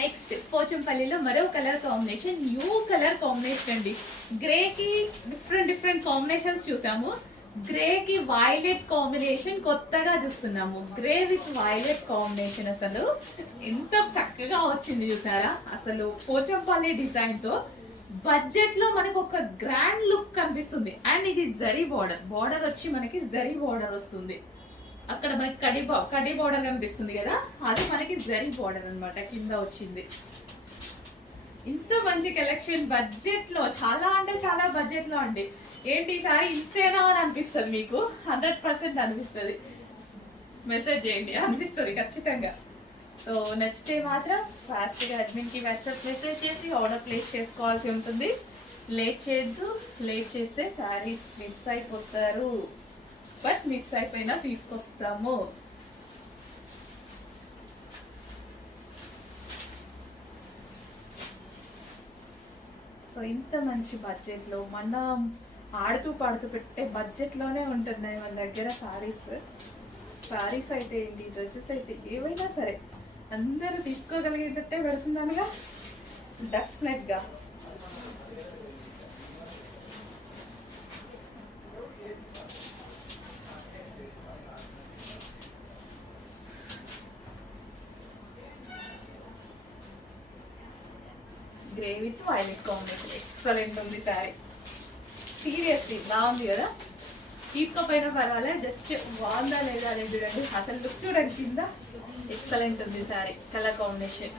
Next పోచంపల్లిలో మరో colour combination, new colour combination అండి. Grey కి డిఫరెంట్ కాంబినేషన్స్ చూసాము. గ్రే కి వైలెట్ కాంబినేషన్ కొత్తగా చూస్తున్నాము. గ్రే విత్ వైలెట్ కాంబినేషన్ అసలు ఎంత చక్కగా వచ్చింది చూసారా. అసలు పోచంపల్లి డిజైన్ తో బడ్జెట్ లో మనకు ఒక గ్రాండ్ లుక్ కనిపిస్తుంది. అండ్ ఇది జరీ బార్డర్ వచ్చి మనకి జరీ బార్డర్ వస్తుంది. అక్కడ మనకి కడి బార్డర్ కనిపిస్తుంది కదా, అది మనకి జరీ బార్డర్ అన్నమాట కింద వచ్చింది. ఇంత మంచి కలెక్షన్ బడ్జెట్ లో, చాలా అంటే చాలా బడ్జెట్ లో అండి. ఏంటి ఈసారి ఇంతేనా అని అనిపిస్తుంది మీకు, 100% అనిపిస్తుంది. మెసేజ్ చేయండి, అనిపిస్తుంది ఖచ్చితంగా. సో నచ్చితే మాత్రం ఫాస్ట్ గా అడ్మిన్ కి వాట్సాప్ మెసేజ్ చేసి ఆర్డర్ ప్లేస్ చేసుకోవాల్సి ఉంటుంది. లేట్ చేయొద్దు, లేట్ చేస్తే శారీస్ మిస్ అయిపోతారు. బట్ మిస్ అయిపోయినా తీసుకొస్తాము. సో ఇంత మంచి బడ్జెట్ లో మనం ఆడుతూ పాడుతూ పెట్టే బడ్జెట్ లోనే ఉంటున్నాయి మన దగ్గర సారీస్ అయితే ఏంటి, డ్రెస్సెస్ అయితే ఏవైనా సరే అందరూ తీసుకోగలిగేటట్టే పెడుతున్నానుగా డెఫినెట్ గా. Grey with violet combination excellent ఉంది సారీ. సీరియస్లీ బాగుంది కదా, తీసుకోపోయినా పర్వాలేదు, జస్ట్ బాగుందా లేదా అనేది చూడండి. అసలు లుక్ చూడండి కింద, ఎక్సలెంట్ ఉంది సారీ కలర్ కాంబినేషన్.